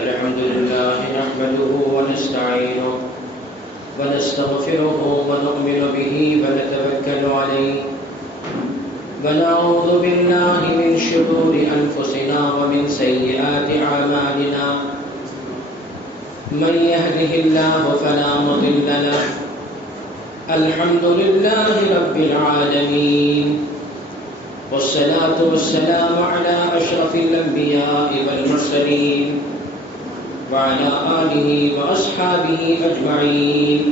الحمد لله نحمده ونستعينه ونستغفره ونؤمن به ونتوكل عليه ونعوذ بالله من شرور أنفسنا ومن سيئات أعمالنا من يهده الله فلا مضل له الحمد لله رب العالمين والصلاة والسلام على أشرف الأنبياء والمرسلين وعلى آله وأصحابه أجمعين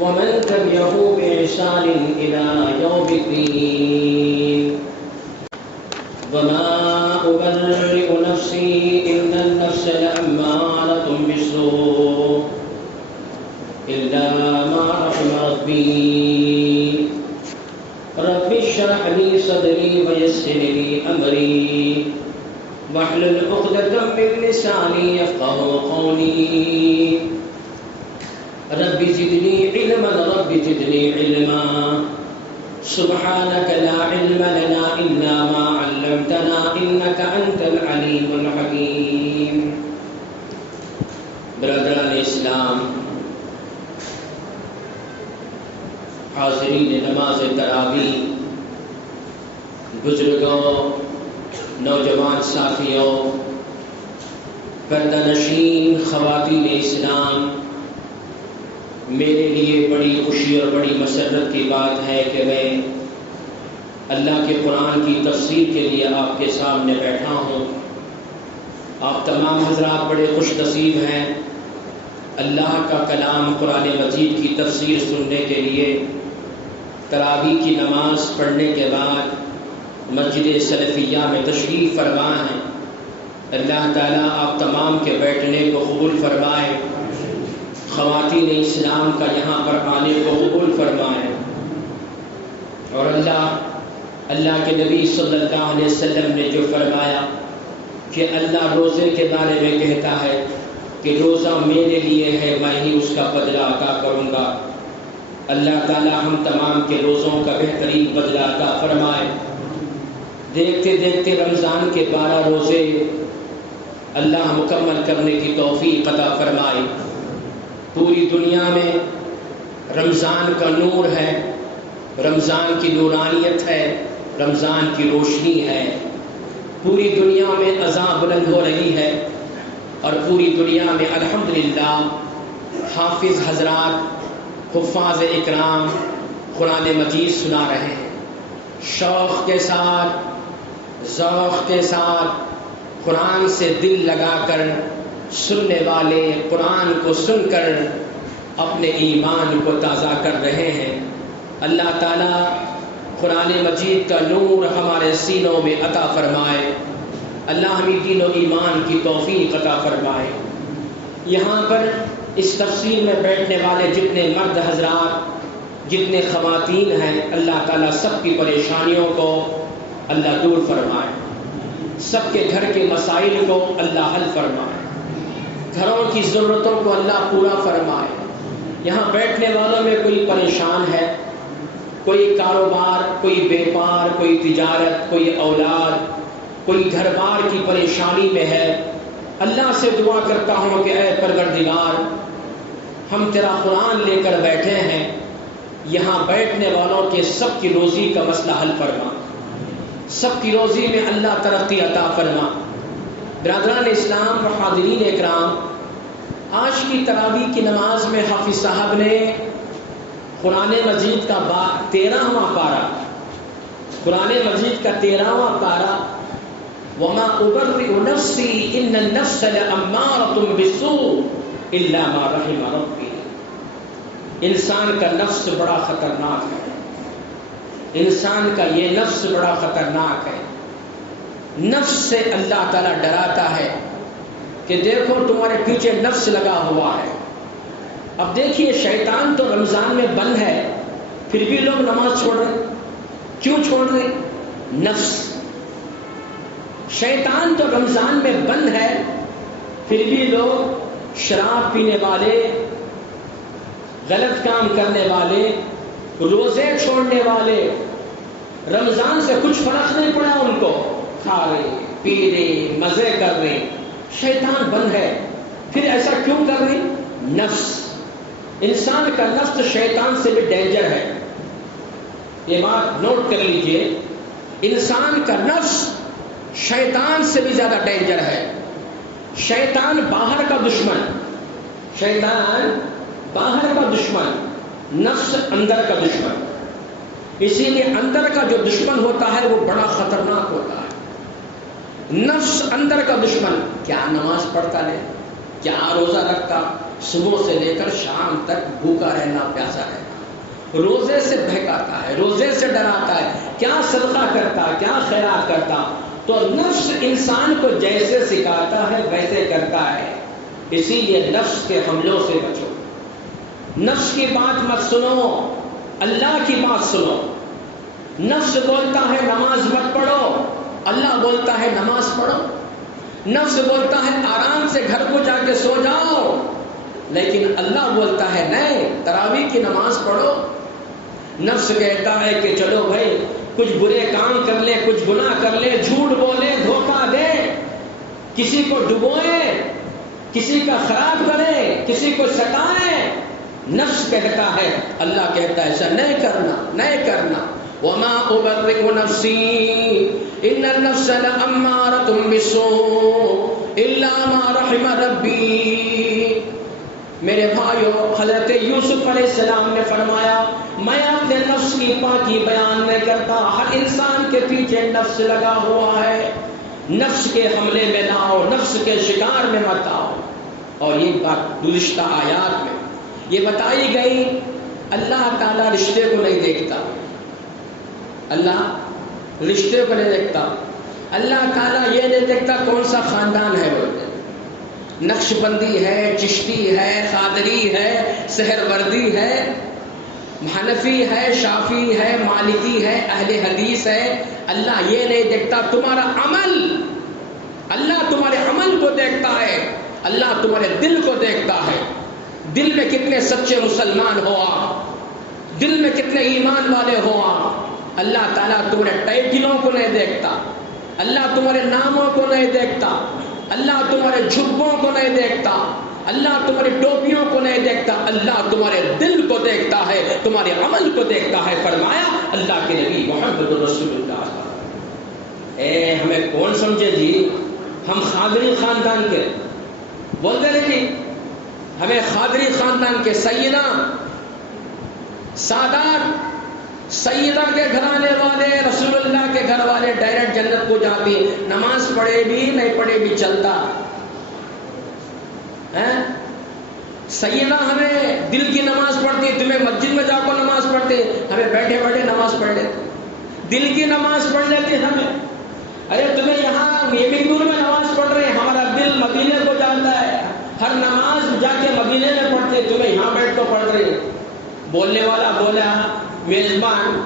ومن تبعه بإحسان إلى يوم الدين وما أبرئ نفسي إن النفس لأمارة بالسوء إلا ما رحم ربي رب اشرح لي صدري ويسر لي أمري واحلل عقدة من لساني يفقهوا قولي رب زدني علما رب زدني علما سبحانك لا علم لنا إلا ما علمتنا إنك أنت العليم الحكيم. برادران اسلام، حاضرین نماز تراویح، بزرگوں، نوجوان ساتھیوں، پردہ نشین خواتین اسلام، میرے لیے بڑی خوشی اور بڑی مسرت کی بات ہے کہ میں اللہ کے قرآن کی تفسیر کے لیے آپ کے سامنے بیٹھا ہوں. آپ تمام حضرات بڑے خوش نصیب ہیں اللہ کا کلام قرآن مجید کی تفسیر سننے کے لیے. تراویح کی نماز پڑھنے کے بعد مسجد سلفیہ میں تشریف فرما ہے. اللہ تعالیٰ آپ تمام کے بیٹھنے کو قبول فرمائے، خواتین اسلام کا یہاں پر آنے کو قبول فرمائے. اور اللہ کے نبی صلی اللہ علیہ وسلم نے جو فرمایا کہ اللہ روزے کے بارے میں کہتا ہے کہ روزہ میرے لیے ہے، میں ہی اس کا بدلہ عطا کروں گا. اللہ تعالیٰ ہم تمام کے روزوں کا بہترین بدلہ عطا فرمائے. دیکھتے دیکھتے رمضان کے 12 روزے اللہ مکمل کرنے کی توفیق عطا فرمائے. پوری دنیا میں رمضان کا نور ہے، رمضان کی نورانیت ہے، رمضان کی روشنی ہے. پوری دنیا میں اذان بلند ہو رہی ہے اور پوری دنیا میں الحمدللہ حافظ حضرات، حفاظ اکرام قرآن مجید سنا رہے ہیں. شوق کے ساتھ، ذوق کے ساتھ قرآن سے دل لگا کر سننے والے قرآن کو سن کر اپنے ایمان کو تازہ کر رہے ہیں. اللہ تعالیٰ قرآن مجید کا نور ہمارے سینوں میں عطا فرمائے. اللہ ہمیں دین و ایمان کی توفیق عطا فرمائے. یہاں پر اس تفسیر میں بیٹھنے والے جتنے مرد حضرات، جتنے خواتین ہیں، اللہ تعالیٰ سب کی پریشانیوں کو اللہ دور فرمائے، سب کے گھر کے مسائل کو اللہ حل فرمائے، گھروں کی ضرورتوں کو اللہ پورا فرمائے. یہاں بیٹھنے والوں میں کوئی پریشان ہے، کوئی کاروبار، کوئی بیپار، کوئی تجارت، کوئی اولاد، کوئی گھر بار کی پریشانی میں ہے، اللہ سے دعا کرتا ہوں کہ اے پروردگار، ہم تیرا قرآن لے کر بیٹھے ہیں، یہاں بیٹھنے والوں کے سب کی روزی کا مسئلہ حل فرما، سب کی روزی میں اللہ ترقی عطا فرما. برادران اسلام و حاضرین اکرام، آج کی تراویح کی نماز میں حافظ صاحب نے قرآن مجید کا 13واں پارہ، قرآن مجید کا 13واں پارہ، وَمَا أُبَرِّئُ نَفْسِي إِنَّ النَّفْسَ لَأَمَّارَةٌ بِالسُّوءِ إِلَّا مَا رَحِمَ رَبِّي. انسان کا نفس بڑا خطرناک ہے، انسان کا یہ نفس بڑا خطرناک ہے. نفس سے اللہ تعالیٰ ڈراتا ہے کہ دیکھو تمہارے پیچھے نفس لگا ہوا ہے. اب دیکھیے شیطان تو رمضان میں بند ہے، پھر بھی لوگ نماز چھوڑ رہے. کیوں چھوڑ رہے؟ نفس. شیطان تو رمضان میں بند ہے، پھر بھی لوگ شراب پینے والے، غلط کام کرنے والے، روزے چھوڑنے والے، رمضان سے کچھ فرق نہیں پڑا ان کو، کھا رہے، پی رہے، مزے کر رہے. شیطان بند ہے. پھر ایسا کیوں کر رہی؟ نفس. انسان کا نفس شیطان سے بھی ڈینجر ہے. یہ بات نوٹ کر لیجئے، انسان کا نفس شیطان سے بھی زیادہ ڈینجر ہے. شیطان باہر کا دشمن، شیطان باہر کا دشمن، نفس اندر کا دشمن. اسی لیے اندر کا جو دشمن ہوتا ہے وہ بڑا خطرناک ہوتا ہے. نفس اندر کا دشمن. کیا نماز پڑھتا ہے، کیا روزہ رکھتا، صبح سے لے کر شام تک بھوکا رہنا، پیاسا رہنا، روزے سے بہکاتا ہے، روزے سے ڈراتا ہے، کیا صدقہ کرتا، کیا خیرات کرتا. تو نفس انسان کو جیسے سکھاتا ہے ویسے کرتا ہے. اسی لیے نفس کے حملوں سے بچو. نفس کی بات مت سنو، اللہ کی بات سنو. نفس بولتا ہے نماز مت پڑھو، اللہ بولتا ہے نماز پڑھو. نفس بولتا ہے آرام سے گھر کو جا کے سو جاؤ، لیکن اللہ بولتا ہے نہیں، تراویح کی نماز پڑھو. نفس کہتا ہے کہ چلو بھائی کچھ برے کام کر لیں، کچھ گناہ کر لیں، جھوٹ بولیں، دھوکہ دیں، کسی کو ڈبوئیں، کسی کا خراب کریں، کسی کو ستائیں. نفس کہتا ہے، اللہ کہتا ہے ایسا نہیں کرنا، نہیں کرنا. وما ابرئ نفسی ان النفس لامارۃ بالسوء الا ما رحم ربی. میرے بھائیو، حضرت یوسف علیہ السلام نے فرمایا میں اپنے نفس کی پاکی بیان نہیں کرتا. ہر انسان کے پیچھے نفس لگا ہوا ہے. نفس کے حملے میں نہ آؤ، نفس کے شکار میں مت آؤ. اور یہ بات گزشتہ آیات میں یہ بتائی گئی. اللہ تعالیٰ رشتے کو نہیں دیکھتا، اللہ رشتے کو نہیں دیکھتا. اللہ تعالیٰ یہ نہیں دیکھتا کون سا خاندان ہے، بولتے نقش بندی ہے، چشتی ہے، قادری ہے، سہروردی ہے، حنفی ہے، شافی ہے، مالکی ہے، اہل حدیث ہے. اللہ یہ نہیں دیکھتا تمہارا عمل، اللہ تمہارے عمل کو دیکھتا ہے. اللہ تمہارے دل کو دیکھتا ہے. دل میں کتنے سچے مسلمان ہو آپ، دل میں کتنے ایمان والے ہو آپ. اللہ تعالیٰ تمہارے ٹائٹلوں کو نہیں دیکھتا، اللہ تمہارے ناموں کو نہیں دیکھتا، اللہ تمہارے جھبوں کو نہیں دیکھتا، اللہ تمہاری ٹوپیوں کو نہیں دیکھتا. اللہ تمہارے دل کو دیکھتا ہے، تمہارے عمل کو دیکھتا ہے. فرمایا اللہ کے نبی محمد رسول اللہ. ہمیں کون سمجھے جی، ہم خادری خاندان کے بولتے رہے جی، ہمیں خادری خاندان کے سیدہ سادات، سیدہ کے گھرانے والے، رسول اللہ کے گھر والے ڈائریکٹ جنت کو جاتی. نماز پڑھے بھی نہیں پڑھے بھی چلتا ہے. سیدہ ہمیں دل کی نماز پڑھتی، تمہیں مسجد میں جا کر نماز پڑھتے، ہمیں بیٹھے بیٹھے نماز پڑھ لیتے. دل کی نماز پڑھ لیتے ہمیں. ارے تمہیں یہاں یہ دور میں نماز پڑھ رہے ہیں، ہمارا دل مدینے کو جاتا ہے، ہر نماز جا کے مدینے میں پڑھتے، تمہیں یہاں بیٹھ کر پڑھ رہے. بولنے والا بولا میزبان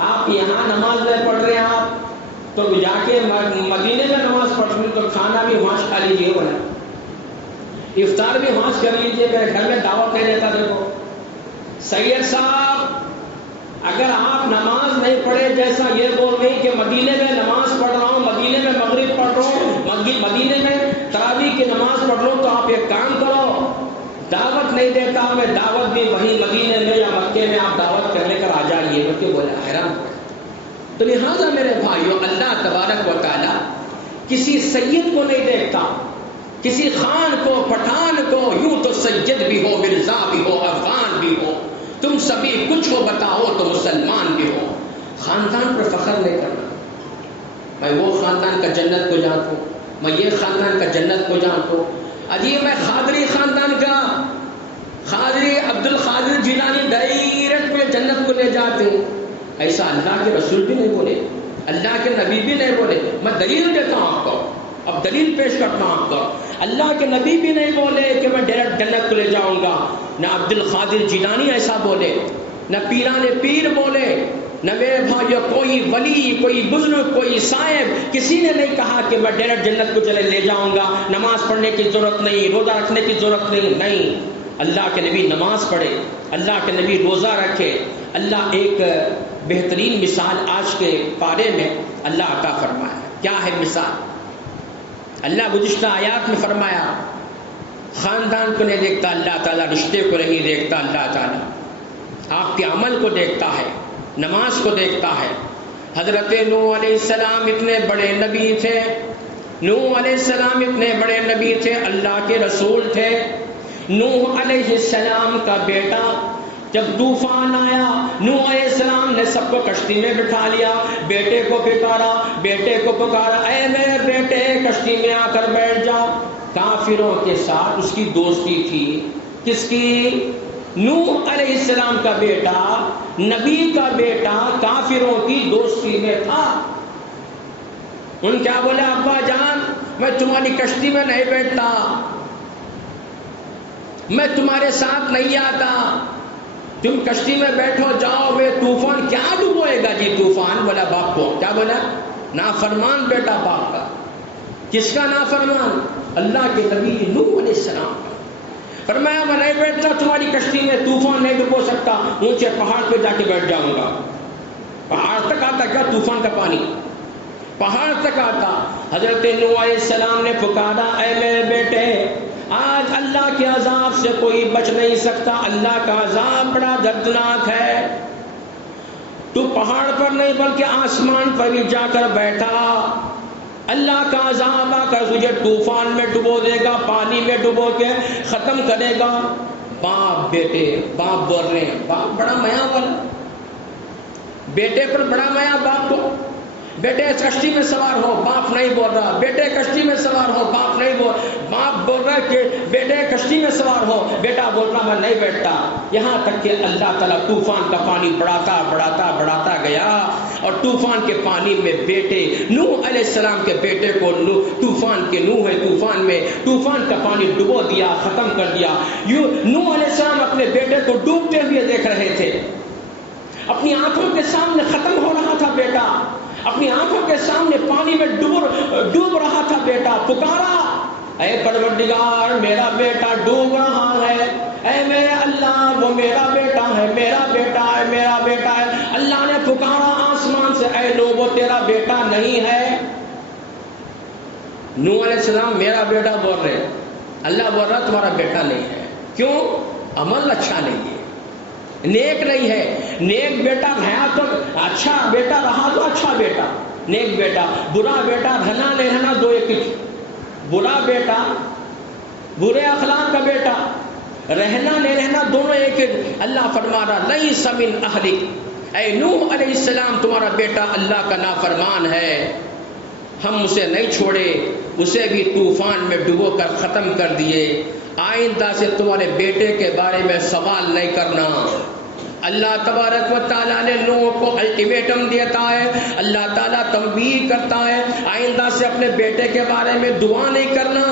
آپ یہاں نماز نہیں پڑھ رہے ہیں، آپ تو جا کے مدینے میں نماز پڑھ رہے، تو کھانا بھی وہاں کھا لیجیے، بولا افطار بھی وہاں کر لیجیے، میرے گھر میں دعوت نہیں دیتا. دیکھو سید صاحب، اگر آپ نماز نہیں پڑھے، جیسا یہ بول رہی کہ مدینے میں نماز پڑھ رہا ہوں، مدینے میں مغرب پڑھ رہا ہوں، مدینے میں تراویح کی نماز پڑھ رہا ہوں، تو آپ ایک کام کرو، دعوت نہیں دیتا میں، دعوت بھی وہی مدینے میں یا مکے میں آپ دعوت کرنے کر آ جائیے. بلکہ بولا حیران. تو لہٰذا میرے بھائیو، اللہ تبارک و تعالی کسی سید کو نہیں دیکھتا، کسی خان کو، پٹھان کو. یوں تو سید بھی ہو، مرزا بھی ہو، افغان بھی ہو، تم سبھی کچھ ہو، بتاؤ تو مسلمان بھی ہو. خاندان پر فخر نہیں کرنا، میں وہ خاندان کا جنت کو جانتا ہوں، میں یہ خاندان کا جنت کو جانتا ہوں. عجیب، میں خادری خاندان کا، خادری عبد القادر جیلانی ڈائریکٹ میں جنت کو لے جاتے ہیں. ایسا اللہ کے رسول بھی نہیں بولے، اللہ کے نبی بھی نہیں بولے. میں دلیل دیتا ہوں آپ کو، اب دلیل پیش کرتا ہوں آپ کو. اللہ کے نبی بھی نہیں بولے کہ میں ڈائریکٹ جنت کو لے جاؤں گا، نہ عبد القادر جیلانی ایسا بولے، نہ پیران پیر بولے، نہ میرے بھائیو کوئی ولی، کوئی بزرگ، کوئی صاحب، کسی نے نہیں کہا کہ میں ڈائریکٹ جنت کو چلے لے جاؤں گا، نماز پڑھنے کی ضرورت نہیں، روزہ رکھنے کی ضرورت نہیں. نہیں، اللہ کے نبی نماز پڑھے، اللہ کے نبی روزہ رکھے. اللہ ایک بہترین مثال آج کے پارے میں اللہ عطا فرمایا. کیا ہے مثال؟ اللہ گزشتہ آیات میں فرمایا خاندان کو نہیں دیکھتا اللہ تعالیٰ، رشتے کو نہیں دیکھتا اللہ تعالیٰ، آپ کے عمل کو دیکھتا ہے، نماز کو دیکھتا ہے۔ حضرت نوح علیہ السلام اتنے بڑے نبی تھے، نوح علیہ السلام اتنے بڑے نبی تھے، اللہ کے رسول تھے۔ نوح علیہ السلام کا بیٹا جب طوفان آیا، نوح علیہ السلام نے سب کو کشتی میں بٹھا لیا، بیٹے کو پکارا، اے میرے بیٹے کشتی میں آ کر بیٹھ جا۔ کافروں کے ساتھ اس کی دوستی تھی، کس کی؟ نوح علیہ السلام کا بیٹا، نبی کا بیٹا کافروں کی دوستی میں تھا۔ ان کیا بولا؟ ابا جان میں تمہاری کشتی میں نہیں بیٹھتا، میں تمہارے ساتھ نہیں آتا، تم کشتی میں بیٹھو جاؤ، وہ طوفان کیا ڈبوئے گا جی طوفان؟ بولا باپ کو، کیا بولا؟ نافرمان بیٹا باپ کا۔ کس کا نافرمان؟ اللہ کے نبی نوح علیہ السلام کا۔ فرمایا میں نہیں بیٹھتا تمہاری کشتی میں، طوفان نہیں ڈبو سکتا، اونچے پہاڑ پہ جا کے بیٹھ جاؤں گا۔ پہاڑ تک آتا کیا طوفان کا پانی؟ پہاڑ تک آتا۔ حضرت نوح علیہ السلام نے پکارا، اے میرے بیٹے آج اللہ کے عذاب سے کوئی بچ نہیں سکتا، اللہ کا عذاب بڑا دردناک ہے، تو پہاڑ پر نہیں بلکہ آسمان پر بھی جا کر بیٹھا، اللہ کا عذاب آ کر تجھے طوفان میں ڈبو دے گا، پانی میں ڈبو کے ختم کرے گا۔ باپ بیٹے، باپ بول رہے ہیں، باپ بڑا میاں والا، بیٹے پر بڑا میاں باپ کو، بیٹے کشتی میں سوار ہو، باپ نہیں بول رہا، بیٹے کشتی میں سوار ہو، باپ نہیں باپ بول رہا ہے کہ بیٹے کشتی میں سوار ہو، بیٹا بول رہا میں نہیں بیٹھتا۔ یہاں تک کہ اللہ تعالیٰ طوفان کا پانی بڑھاتا گیا، اور طوفان کے پانی میں بیٹے نوح علیہ السلام کے بیٹے کو طوفان کا پانی ڈبو دیا، ختم کر دیا۔ نوح علیہ السلام اپنے بیٹے کو ڈوبتے ہوئے دیکھ رہے تھے، اپنی آنکھوں کے سامنے ختم ہو رہا تھا بیٹا، اپنی آنکھوں کے سامنے پانی میں ڈوب رہا تھا بیٹا۔ پکارا، اے پروردگار میرا بیٹا ڈوب رہا ہے، اے میرے اللہ وہ میرا بیٹا ہے، میرا بیٹا ہے، میرا بیٹا ہے۔ اللہ نے پکارا آسمان سے، اے نوح وہ تیرا بیٹا نہیں ہے۔ نوح علیہ السلام میرا بیٹا بول رہے، اللہ بول رہا تمہارا بیٹا نہیں ہے۔ کیوں؟ عمل اچھا نہیں ہے، نیک نہیں ہے۔ نیک بیٹا رہا تو اچھا بیٹا رہا تو اچھا بیٹا، نیک بیٹا، برا بیٹا رہنا نہیں رہنا دو ایک، برا بیٹا برے اخلاق کا بیٹا، رہنا نہیں رہنا دونوں ایک۔ اللہ فرما رہا لیس من اہلک، اے نوح علیہ السلام تمہارا بیٹا اللہ کا نافرمان ہے، ہم اسے نہیں چھوڑے، اسے بھی طوفان میں ڈبو کر ختم کر دیے، آئندہ سے تمہارے بیٹے کے بارے میں سوال نہیں کرنا۔ اللہ تبارک و تعالیٰ نے نوح کو الٹیمیٹم دیتا ہے، اللہ تعالیٰ تنبیہ کرتا ہے آئندہ سے اپنے بیٹے کے بارے میں دعا نہیں کرنا،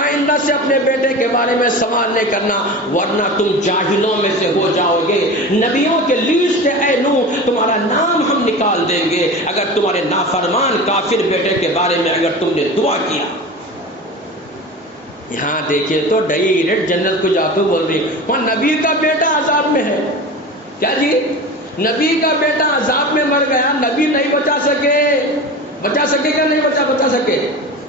آئندہ سے اپنے بیٹے کے بارے میں سوال نہیں کرنا، ورنہ تم جاہلوں میں سے ہو جاؤ گے، نبیوں کے لیسٹ اے نوح تمہارا نام ہم نکال دیں گے اگر تمہارے نافرمان کافر بیٹے کے بارے میں اگر تم نے دعا کیا۔ یہاں دیکھیں تو ڈائریکٹ جنت کو جا کے بول رہی وہاں نبی کا بیٹا عذاب میں ہے۔ کیا جی؟ نبی کا بیٹا عذاب میں مر گیا، نبی نہیں بچا سکے گا نہیں بچا سکے؟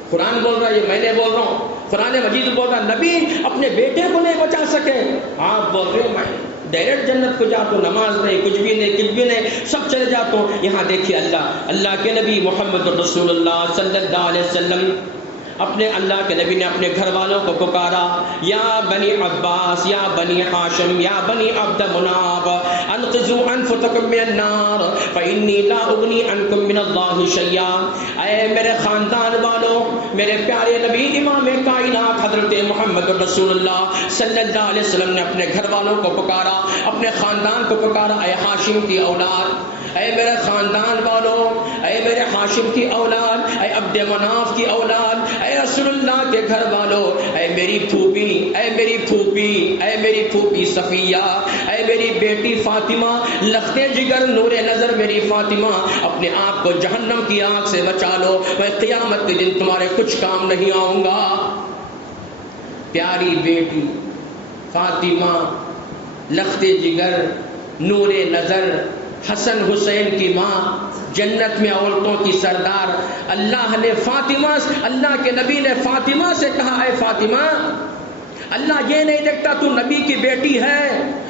قرآن بول رہا ہے، یہ میں نے بول رہا ہوں، قرآن مجید بول رہا ہے نبی اپنے بیٹے کو نہیں بچا سکے، آپ بول رہے میں ڈائریکٹ جنت کو جاتا ہوں، نماز نہیں، کچھ بھی نہیں، سب چلے جاتا ہوں۔ یہاں دیکھیے اللہ کے نبی محمد رسول اللہ صلی اللہ علیہ وسلم، اپنے اللہ کے نبی نے اپنے گھر والوں کو پکارا، یا بنی عباس، یا بنی ہاشم، یا بنی عبد مناف، انقذوا انفسکم من النار فانی لا اغنی عنکم من اللہ شیئا۔ اے میرے خاندان والوں، میرے پیارے نبی امام کائنات حضرت محمد رسول اللہ صلی اللہ علیہ وسلم نے اپنے گھر والوں کو پکارا، اپنے خاندان کو پکارا، اے ہاشم کی اولاد، اے میرے خاندان والوں، اے میرے ہاشم کی اولاد، اے عبد مناف کی اولاد، اے رسول اللہ کے گھر والوں، اے میری پھوپھی، اے میری پھوپھی، اے میری پھوپھی صفیہ، اے میری بیٹی فاطمہ، لختے جگر نور نظر میری فاطمہ، اپنے آپ کو جہنم کی آگ سے بچا لو، میں قیامت کے دن تمہارے کچھ کام نہیں آؤں گا۔ پیاری بیٹی فاطمہ، لختے جگر نور نظر، حسن حسین کی ماں، جنت میں عورتوں کی سردار، اللہ نے فاطمہ، اللہ کے نبی نے فاطمہ سے کہا اے فاطمہ، اللہ یہ نہیں دیکھتا تو نبی کی بیٹی ہے،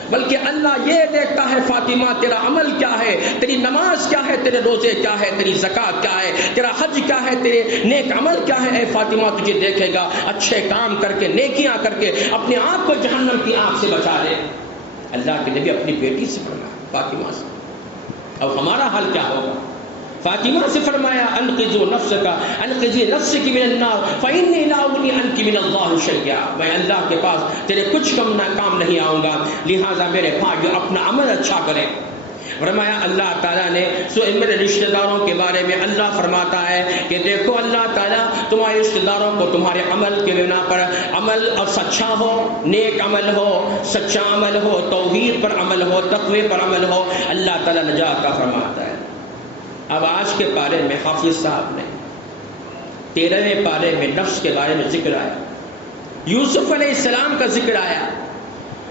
بلکہ اللہ یہ دیکھتا ہے فاطمہ تیرا عمل کیا ہے، تیری نماز کیا ہے، تیرے روزے کیا ہے، تیری زکوٰۃ کیا ہے، تیرا حج کیا ہے، تیرے نیک عمل کیا ہے۔ اے فاطمہ تجھے دیکھے گا، اچھے کام کر کے، نیکیاں کر کے اپنے آپ کو جہنم کی آگ سے بچا لے۔ اللہ کے نبی اپنی بیٹی سے فرمایا، فاطمہ سے۔ اب ہمارا حال کیا ہوگا؟ فاطمہ سے فرمایا انقذوا نفسک، انقذی نفسک من النار فإنی لا اغنی عنک من اللہ شیئا، میں اللہ کے پاس تیرے کچھ کام نہیں آؤں گا، لہٰذا میرے بھائی اپنا عمل اچھا کرے۔ فرمایا اللہ تعالیٰ نے میرے رشتہ داروں کے بارے میں اللہ فرماتا ہے کہ دیکھو اللہ تعالیٰ تمہارے رشتہ داروں کو تمہارے عمل کے بنا پر عمل اب سچا ہو، نیک عمل ہو، سچا عمل ہو، توحید پر عمل ہو، تقوی پر عمل ہو، اللہ تعالیٰ نجات کا فرماتا ہے۔ اب آج کے پارے میں حافظ صاحب نے 13ویں پارے میں نفس کے بارے میں ذکر آیا، یوسف علیہ السلام کا ذکر آیا۔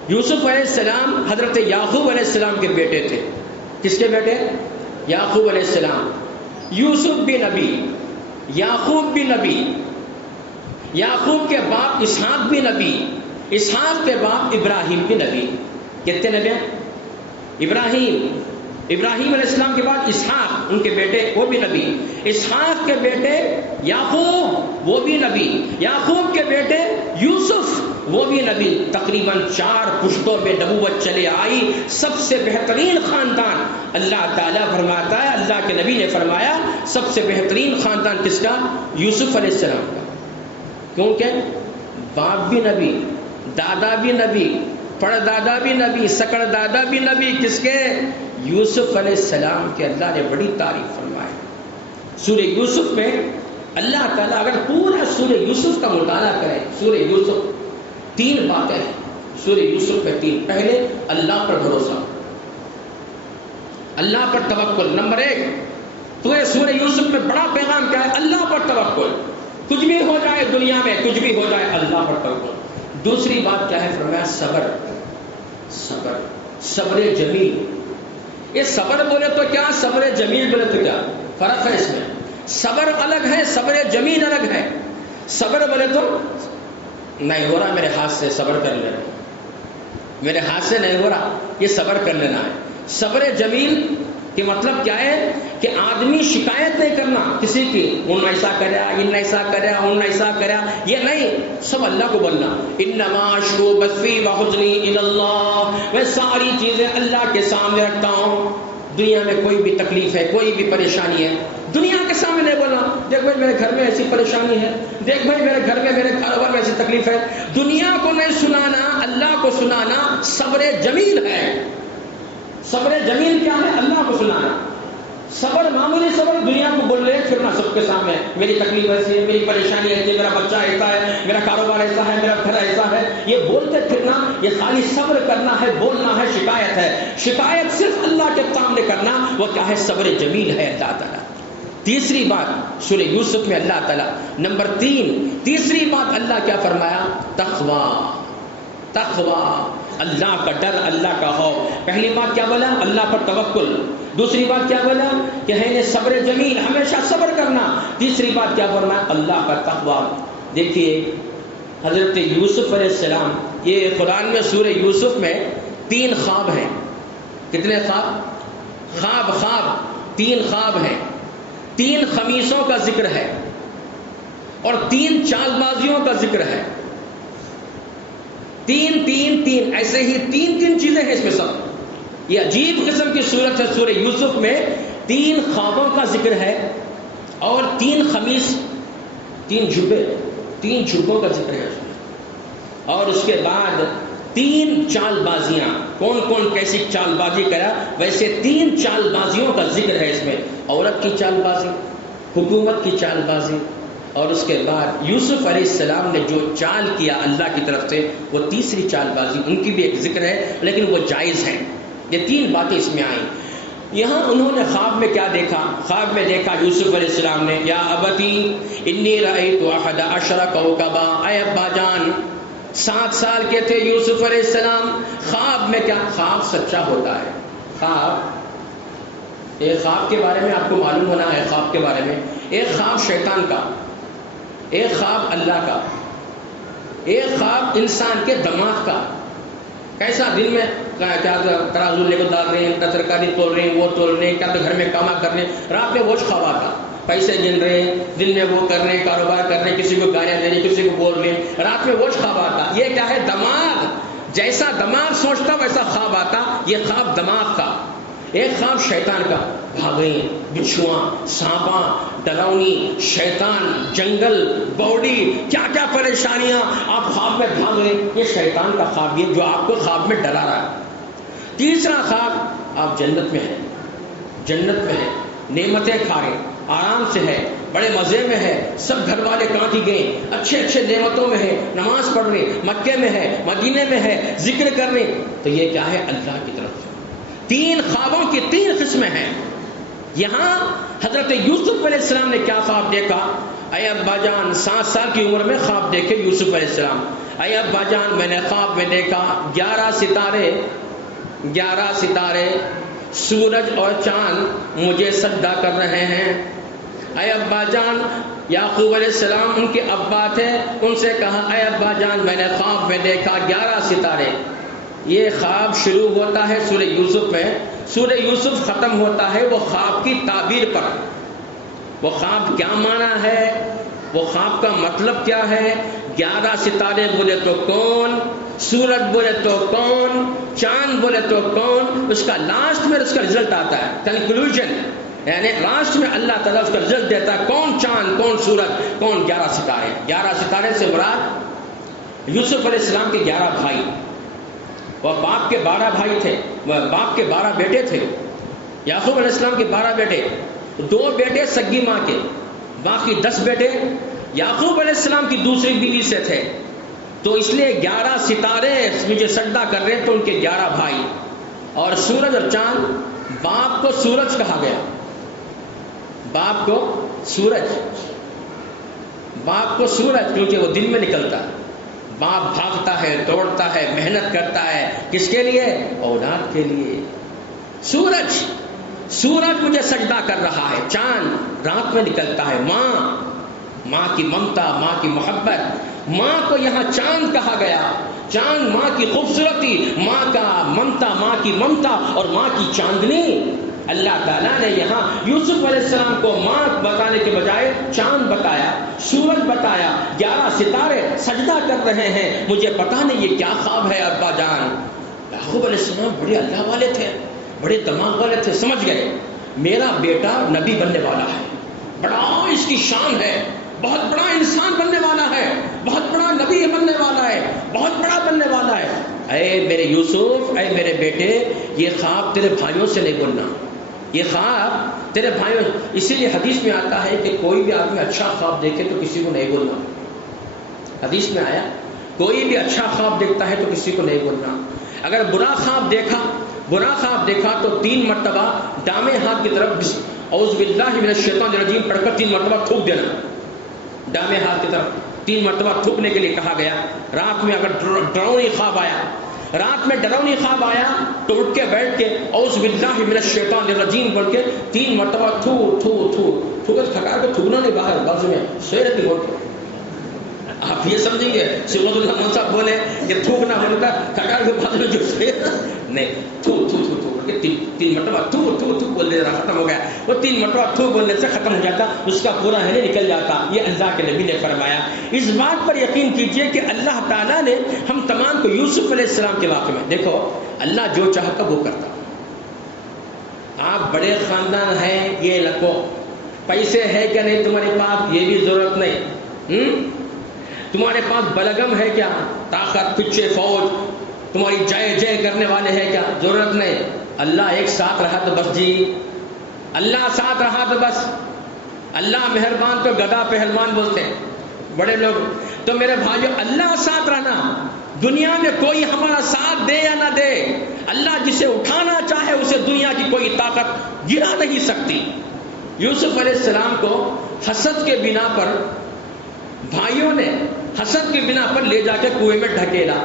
یوسف علیہ السلام حضرت یعقوب علیہ السلام کے بیٹے تھے۔ کس کے بیٹے؟ یعقوب علیہ السلام۔ یوسف بھی نبی، یعقوب بھی نبی، یعقوب کے باپ اسحاق بھی نبی، اسحاق کے باپ ابراہیم بھی نبی۔ کتنے نبی ہیں؟ ابراہیم علیہ السلام کے بعد اسحاق، ان کے بیٹے وہ بھی نبی، اسحاق کے بیٹے یعقوب وہ بھی نبی، یعقوب کے بیٹے یوسف وہ بھی نبی۔ تقریباً 4 پشتوں میں نبوت چلے آئی۔ سب سے بہترین خاندان اللہ تعالیٰ فرماتا ہے، اللہ کے نبی نے فرمایا سب سے بہترین خاندان کس کا؟ یوسف علیہ السلام کا، کیونکہ باپ بھی نبی، دادا بھی نبی، پڑدادا بھی نبی، سکڑ دادا بھی نبی۔ کس کے؟ یوسف علیہ السلام کے اللہ نے بڑی تعریف فرمائی۔ سورہ یوسف میں اللہ تعالیٰ اگر پورا سورہ یوسف کا مطالعہ کرے، سورہ یوسف 3 باتیں ہیں سورہ یوسف میں 3۔ پہلے اللہ پر بھروسہ، اللہ پر توکل۔ نمبر 1 پورے سورہ یوسف میں بڑا پیغام کیا ہے؟ اللہ پر توکل۔ کچھ بھی ہو جائے دنیا میں، کچھ بھی ہو جائے اللہ پر توکل۔ دوسری بات کیا ہے؟ فرمایا صبر، صبر جمیل۔ یہ صبر بولے تو کیا، صبر جمیل بولے تو کیا فرق ہے اس میں؟ صبر الگ ہے، صبر جمیل الگ ہے۔ صبر بولے تو نہیں ہو رہا میرے ہاتھ سے، صبر کر لینا، میرے ہاتھ سے نہیں ہو رہا، یہ صبر کر لینا ہے۔ صبر جمیل کہ مطلب کیا ہے کہ آدمی شکایت نہیں کرنا کسی کی، ان ایسا کریا، ان ایسا کریا، ان ایسا کریا، یہ نہیں، سب اللہ کو بولنا۔ انما اشکو بثی وحزنی الی اللہ، میں ساری چیزیں اللہ کے سامنے رکھتا ہوں۔ دنیا میں کوئی بھی تکلیف ہے، کوئی بھی پریشانی ہے، دنیا کے سامنے نہیں بولنا دیکھ بھائی میرے گھر میں ایسی پریشانی ہے، دیکھ بھائی میرے گھر میں، میرے کاروبار میں ایسی تکلیف ہے۔ دنیا کو نہیں سنانا، اللہ کو سنانا صبر جمیل ہے۔ صبر جمیل کیا ہے؟ اللہ کو سنانا۔ صبر معمولی صبر دنیا کو بول رہے پھرنا سب کے سامنے، میری تکلیف ایسی ہے، میری پریشانی ایسی ہے، میرا بچہ ایسا ہے، میرا کاروبار ایسا ہے، میرا گھر ایسا ہے، یہ بولتے پھرنا، یہ خالی صبر کرنا ہے، بولنا ہے، شکایت ہے۔ شکایت صرف اللہ کے سامنے کرنا، وہ کیا ہے؟ صبر جمیل ہے اللہ تعالیٰ۔ تیسری بات سورہ یوسف میں اللہ تعالیٰ، نمبر 3 تیسری بات اللہ کیا فرمایا؟ تقوی، اللہ کا ڈر، اللہ کا خوف۔ پہلی بات کیا بولا؟ اللہ پر توکل۔ دوسری بات کیا بولا؟ کہ ہے صبر جمیل، ہمیشہ صبر کرنا۔ تیسری بات کیا فرمایا؟ اللہ کا تقوی۔ دیکھیے حضرت یوسف علیہ السلام، یہ قرآن میں سورہ یوسف میں 3 خواب ہیں۔ کتنے خواب؟ خواب 3 خواب ہیں، 3 خمیسوں کا ذکر ہے اور 3 چال بازیوں کا ذکر ہے۔ 3 ایسے ہی 3 چیزیں ہیں اس میں سب۔ یہ عجیب قسم کی صورت ہے۔ سورہ یوسف میں 3 خوابوں کا ذکر ہے اور 3 خمیس، 3 جھبوں کا ذکر ہے، اور اس کے بعد 3 چال بازیاں۔ کون کون کیسی چال بازی کرا؟ ویسے 3 چال بازیوں کا ذکر ہے اس میں، عورت کی چال بازی، حکومت کی چال بازی، اور اس کے بعد یوسف علیہ السلام نے جو چال کیا اللہ کی طرف سے، وہ تیسری چال بازی، ان کی بھی ایک ذکر ہے لیکن وہ جائز ہے۔ یہ 3 باتیں اس میں آئیں۔ یہاں انہوں نے خواب میں کیا دیکھا؟ خواب میں دیکھا یوسف علیہ السلام نے، یا ابتی انی رأیت 11 کوکبا، اے ابا جان، 7 سال کے تھے یوسف علیہ السلام۔ خواب میں کیا؟ خواب سچا ہوتا ہے، خواب ایک خواب کے بارے میں آپ کو معلوم ہونا ہے، خواب کے بارے میں، ایک خواب شیطان کا، ایک خواب اللہ کا، ایک خواب انسان کے دماغ کا. کیسا دن میں کیا ترازو لے کو ڈال رہے ہیں، ترکاری تول رہے ہیں، وہ تول رہے ہیں، کیا تو گھر میں کام کر رہے ہیں، رات میں وہ خواب آتا، پیسے گن رہے ہیں، دن میں وہ کر رہے ہیں، کاروبار کر رہے ہیں، کسی کو گالیاں دے رہے ہیں، کسی کو بول رہے ہیں، رات میں وہ خواب آتا. یہ کیا ہے؟ دماغ. جیسا دماغ سوچتا ویسا خواب آتا. یہ خواب دماغ کا. ایک خواب شیطان کا، بھاگیں، بچھواں، سانپاں، ڈراؤنی، شیطان، جنگل، باڈی، کیا کیا پریشانیاں آپ خواب میں بھاگ رہے. یہ شیطان کا خواب، یہ جو آپ کو خواب میں ڈرا رہا ہے. تیسرا خواب، آپ جنت میں ہیں، جنت میں ہیں، نعمتیں کھا رہے، آرام سے ہے، بڑے مزے میں ہے، سب گھر والے کہاں کی گئے، اچھے اچھے نعمتوں میں ہے، نماز پڑھ رہے، مکے میں ہے، مدینے میں ہے، ذکر کر رہے. تو یہ کیا ہے؟ اللہ کی طرف سے. تین خوابوں کی تین قسمیں ہیں. یہاں حضرت یوسف علیہ السلام نے کیا خواب دیکھا؟ اے ابا جان، 7 سال کی عمر میں خواب دیکھے یوسف علیہ السلام. اے ابا جان، میں نے خواب میں دیکھا 11 ستارے، سورج اور چاند مجھے سجدہ کر رہے ہیں. اے ابا جان، یعقوب علیہ السلام ان کے ابا تھے، ان سے کہا اے ابا جان، میں نے خواب میں دیکھا 11 ستارے. یہ خواب شروع ہوتا ہے سورہ یوسف میں، سورہ یوسف ختم ہوتا ہے وہ خواب کی تعبیر پر. وہ خواب کیا معنی ہے، وہ خواب کا مطلب کیا ہے. 11 ستارے بولے تو کون، سورج بولے تو کون، چاند بولے تو کون. اس کا لاسٹ میں اس کا رزلٹ آتا ہے، کنکلوژن، یعنی لاسٹ میں اللہ تعالیٰ اس کا رزلٹ دیتا ہے، کون چاند، کون سورج، کون 11 ستارے. 11 ستارے سے مراد یوسف علیہ السلام کے 11 بھائی. وہ باپ کے 12 بھائی تھے، باپ کے 12 بیٹے تھے. یعقوب علیہ السلام کے 12 بیٹے، 2 بیٹے سگی ماں کے، باقی 10 بیٹے یعقوب علیہ السلام کی دوسری بیوی سے تھے. تو اس لیے 11 ستارے مجھے سجدہ کر رہے تو ان کے 11 بھائی. اور سورج اور چاند، باپ کو سورج کہا گیا، باپ کو سورج، باپ کو سورج کیونکہ وہ دن میں نکلتا ہے. باپ بھاگتا ہے، دوڑتا ہے، محنت کرتا ہے، کس کے لیے؟ اولاد کے لیے. سورج مجھے سجدہ کر رہا ہے، چاند رات میں نکلتا ہے. ماں کی ممتا، ماں کی محبت، ماں کو یہاں چاند کہا گیا. چاند ماں کی خوبصورتی، ماں کا ممتا، ماں کی ممتا اور ماں کی چاندنی. اللہ تعالیٰ نے یہاں یوسف علیہ السلام کو ماں بتانے کے بجائے چاند بتایا، سورج بتایا، 11 ستارے سجدہ کر رہے ہیں. مجھے پتا نہیں یہ کیا خواب ہے ابا جان. یعقوب علیہ السلام بڑے اللہ والے تھے، بڑے دماغ والے تھے، سمجھ گئے میرا بیٹا نبی بننے والا ہے، بڑا اس کی شان ہے، بہت بڑا انسان بننے والا ہے، بہت بڑا نبی بننے والا ہے، بہت بڑا بننے والا ہے. اے میرے یوسف، اے میرے بیٹے، یہ خواب تیرے بھائیوں سے نہیں بولنا، یہ خواب تیرے بھائیوں. اسی لیے حدیث میں آتا ہے کہ کوئی بھی آدمی اچھا خواب دیکھے تو کسی کو نہیں بولنا. حدیث میں آیا کوئی بھی اچھا خواب دیکھتا ہے تو کسی کو نہیں بولنا. اگر برا خواب دیکھا تو 3 مرتبہ دامیں ہاتھ کی طرف اعوذ باللہ من الشیطان الرجیم پڑھ کر 3 مرتبہ تھوک دینا. دامیں ہاتھ کی طرف 3 مرتبہ تھوکنے کے لیے کہا گیا. رات میں اگر ڈراؤنی خواب آیا تو اٹھ کے بیٹھ کے اعوذ باللہ من الشیطان الرجیم پڑھ کے 3 مرتبہ تھوکر تھکا کے تھوکنا نہیں، باہر بازو میں سویر کی ہو. آپ یہ سمجھیں گے سیرت الرحمان صاحب بولے کہ تھوکنا ہوتا تھکا کے بازو میں جو سویر نہیں، تھو 3 مرتبہ تھو بول دے رہا، ختم ہو گیا. وہ 3 مرتبہ تھو بولنے سے ختم ہو جاتا، اس کا پورا ہے نکل جاتا. یہ اللہ کے نبی نے فرمایا. اس بات پر یقین کیجئے کہ اللہ تعالیٰ نے ہم تمام کو یوسف علیہ السلام کے واقعے میں دیکھو، اللہ جو چاہتا وہ کرتا. آپ بڑے خاندان ہیں، یہ لکھو، پیسے ہے کیا نہیں تمہارے پاس، یہ بھی ضرورت نہیں. تمہارے پاس بلغم ہے کیا، طاقت، پچھے فوج، تمہاری جے کرنے والے ہیں کیا، ضرورت نہیں. اللہ ایک ساتھ رہا تو بس جی، اللہ ساتھ رہا تو بس. اللہ مہربان تو گدا پہلوان بولتے ہیں بڑے لوگ. تو میرے بھائیو، اللہ ساتھ رہنا. دنیا میں کوئی ہمارا ساتھ دے یا نہ دے، اللہ جسے اٹھانا چاہے اسے دنیا کی کوئی طاقت گرا نہیں سکتی. یوسف علیہ السلام کو حسد کے بنا پر بھائیوں نے حسد کے بنا پر لے جا کے کنویں میں ڈھکیلا،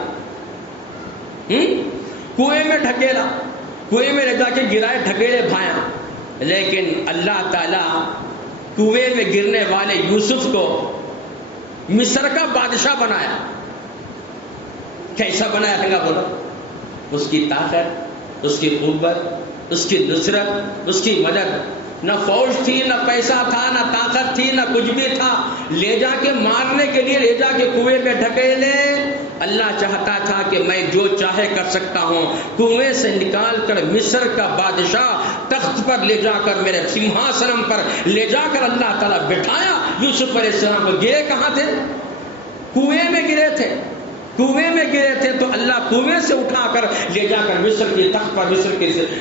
کنویں میں لے جا کے گرائے ڈھکیلے بھائیاں. لیکن اللہ تعالیٰ کنویں میں گرنے والے یوسف کو مصر کا بادشاہ بنایا. کیسا بنایا گا بولو؟ اس کی طاقت، اس کی قوت، اس کی نصرت، اس کی مدد. نہ فوج تھی، نہ پیسہ تھا، نہ طاقت تھی، نہ کچھ بھی تھا. لے جا کے مارنے کے لیے لے جا کے کنویں میں ڈھکیلے. اللہ چاہتا تھا کہ میں جو چاہے کر سکتا ہوں. کنویں سے نکال کر مصر کا بادشاہ تخت پر لے جا کر، میرے سمہاسنم پر لے جا کر اللہ تعالیٰ بٹھایا. یوسف علیہ السلام کو گرے کہاں تھے؟ کنویں میں گرے تھے. کنویں میں گرے تھے تو اللہ کنویں سے اٹھا کر لے جا کر مصر کے تخت پر،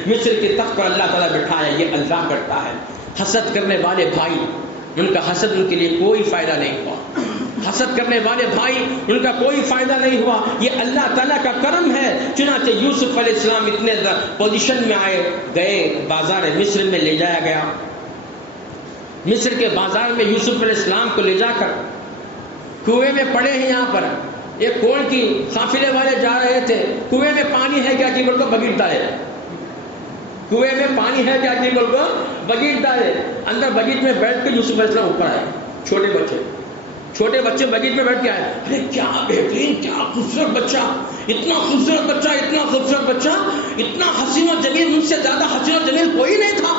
مصر کے تخت پر اللہ تعالیٰ بٹھایا. یہ اللہ کرتا ہے. حسد کرنے والے بھائی، ان کا حسد ان کے لیے کوئی فائدہ نہیں ہوا. حسد کرنے والے بھائی، ان کا کوئی فائدہ نہیں ہوا. یہ اللہ تعالیٰ کا کرم ہے. چنانچہ یوسف علیہ السلام اتنے پوزیشن میں آئے، گئے بازار مصر میں لے جایا گیا. مصر کے بازار میں یوسف علیہ السلام کو لے جا کر کنویں میں پڑے ہیں. یہاں پر ایک کون کی قافلے والے جا رہے تھے. کنویں میں پانی ہے کیا؟ جیبل کو بغیر ڈالے. کنویں میں پانی ہے کیا؟ جیبل کو بغیر ڈالے. اندر بغیر میں بیٹھ کے یوسف علیہ السلام اوپر آئے. چھوٹے بچے بغیر میں بیٹھ کے آئے. ارے کیا بہترین، کیا خوبصورت بچہ، اتنا خوبصورت بچہ، اتنا خوبصورت بچہ، اتنا حسین و جمیل. ان سے زیادہ حسین و جمیل کوئی نہیں تھا.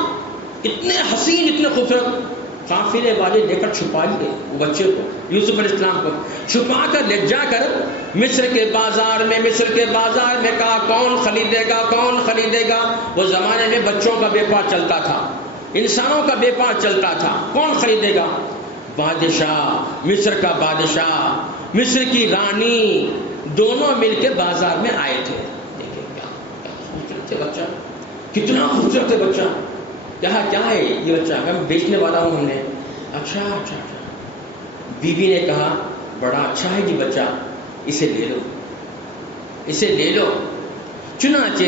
اتنے حسین، اتنے خوبصورت. قافلے والے لے کر چھپا لیے وہ بچے کو، یوسف علیہ السلام کو چھپا کر لے جا کر مصر کے بازار میں کہا کون خریدے گا، کون خریدے گا. وہ زمانے میں بچوں کا بیپار چلتا تھا، انسانوں کا بیپار چلتا تھا. کون خریدے گا؟ بادشاہ، مصر کا بادشاہ، مصر کی رانی، دونوں مل کے بازار میں آئے تھے. دیکھیں کیا خوبصورت ہے بچہ، کتنا خوبصورت ہے بچہ. کیا ہے یہ بچہ؟ میں بیچنے والا ہوں. ہم نے اچھا. بیوی نے کہا بڑا اچھا ہے جی بچہ، اسے لے لو. چنانچہ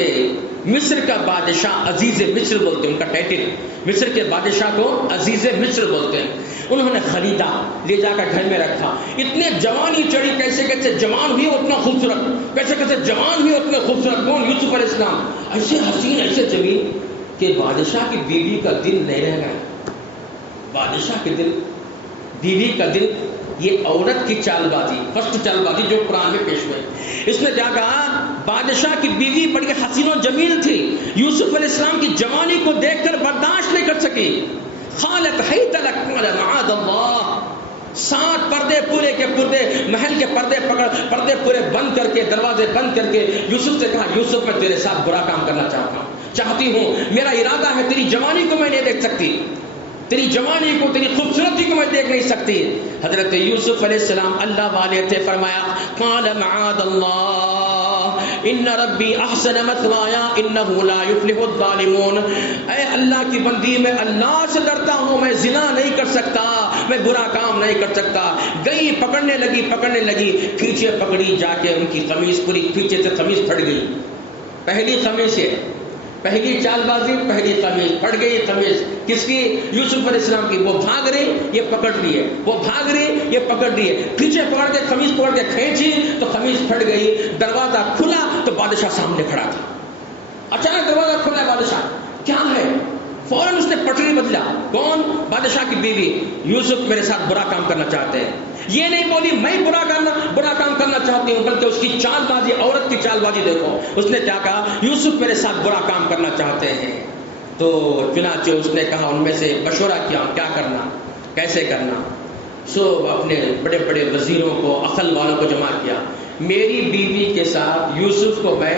مصر کا بادشاہ، عزیز مصر بولتے ہیں ان کا ٹائٹل، مصر کے بادشاہ کو عزیز مصر بولتے ہیں. انہوں نے خریدا، لے جا کر گھر میں رکھا. اتنے جوانی چڑھی، کیسے جوان ہوئی اتنا خوبصورت، کیسے جوان ہوئی اتنے خوبصورت. کون؟ یوسف علیہ السلام. ایسے حسین، ایسے جمیل کہ بادشاہ کی بیوی کا دل نہیں رہ گیا. بادشاہ کے دل، بیوی کا دل. یہ عورت کی چال بازی، فرسٹ چال بازی جو قرآن میں پیش ہوئی. اس نے کیا کہا؟ بادشاہ کی بیوی بڑی حسین و جمیل تھی. یوسف علیہ السلام کی جوانی کو دیکھ کر برداشت نہیں کر سکی. خالت حیت لک معاذ اللہ. 7 پردے پورے کے پردے، محل کے پردے پورے بند کر کے، دروازے بند کر کے یوسف سے کہا یوسف میں تیرے ساتھ برا کام کرنا چاہتی ہوں. میرا ارادہ ہے، تیری جوانی کو میں نہیں دیکھ سکتی، تیری جوانی کو، تیری خوبصورتی کو میں دیکھ نہیں سکتی. حضرت یوسف علیہ السلام اللہ والے تھے. فرمایا قال معاذ اللہ ان ربی احسن مثوایا انہ لا یفلح الظالمون. اے اللہ کی بندی، میں اللہ سے ڈرتا ہوں، میں زنا نہیں کر سکتا، میں برا کام نہیں کر سکتا. گئی پکڑنے لگی، کھینچے پکڑی، جا کے ان کی قمیص پوری کھینچے سے قمیص پھٹ گئی. پہلی قمیص ہے، پہلی چال بازی، پہلی قمیص پھٹ گئی. قمیص کس کی؟ یوسف علیہ السلام کی. وہ بھاگ رہی، یہ پکڑ رہی ہے، وہ بھاگ رہی، یہ پکڑ رہی ہے. پیچھے پکڑ کے قمیص پکڑ کے کھینچی تو قمیص پھٹ گئی. دروازہ کھلا تو بادشاہ سامنے کھڑا تھا. اچانک دروازہ کھلا، بادشاہ کیا ہے؟ فوراً اس نے پٹری بدلا. کون؟ بادشاہ کی بیوی. یوسف میرے ساتھ برا کام کرنا چاہتے ہیں. یہ نہیں بولی میں برا کام کرنا چاہتی ہوں، بلکہ اس کی چال بازی، عورت کی چال بازی دیکھو. اس نے کیا کہا؟ یوسف میرے ساتھ برا کام کرنا چاہتے ہیں. تو چنانچہ اس نے کہا، ان میں سے مشورہ کیا، کیا کرنا، کیسے کرنا. سو اپنے بڑے بڑے وزیروں کو، عقل والوں کو جمع کیا. میری بیوی کے ساتھ یوسف کو میں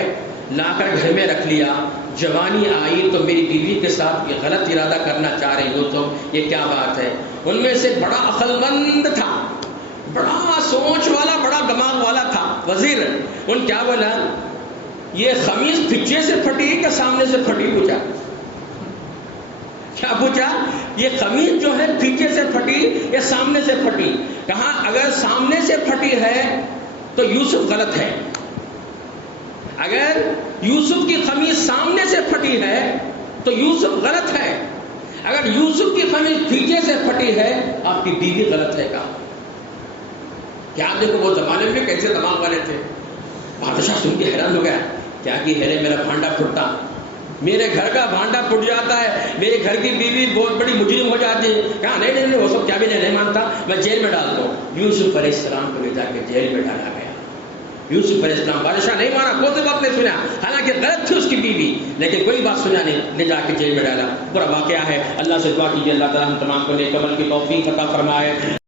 لا کر گھر میں رکھ لیا. جوانی آئی تو میری بیوی کے ساتھ یہ غلط ارادہ کرنا چاہ رہی ہو تو یہ کیا بات ہے. ان میں سے بڑا عقل مند تھا، بڑا سوچ والا، بڑا دماغ والا تھا وزیر. ان کیا بولا؟ یہ قمیص پیچھے سے پھٹی کہ سامنے سے پھٹی؟ پوچھا. کیا پوچھا؟ یہ قمیص جو ہے پیچھے سے پھٹی یا سامنے سے پھٹی؟ کہا اگر سامنے سے پھٹی ہے تو یوسف غلط ہے. اگر یوسف کی قمیص سامنے سے پھٹی ہے تو یوسف غلط ہے. اگر یوسف کی قمیص پیچھے سے پھٹی ہے آپ کی بیوی غلط ہے. کہا کیا دیکھو وہ زمانے میں کیسے دماغ والے تھے. بادشاہ سن کے حیران ہو گیا. کیا کہ میرا بھانڈا پھٹا، میرے گھر کا بھانڈا ٹوٹ جاتا ہے، میرے گھر کی بیوی بہت بڑی مجرم ہو جاتی ہے، کہا نہیں وہ سب کیا بھی نہیں مانتا، میں جیل میں ڈال دوں۔ یوسف علیہ السلام کو لے جا کے جیل میں ڈالا گیا۔ یوسف علیہ السلام بادشاہ نہیں مانا، کوئی بات نہیں سنا، حالانکہ غلط تھی اس کی بیوی، لیکن کوئی بات سنا نہیں، لے جا کے جیل میں ڈالا۔ پورا واقعہ ہے، اللہ سے دعا کیجیے اللہ تعالیٰ ہم تمام کو نیک عمل کی توفیق عطا فرمائے۔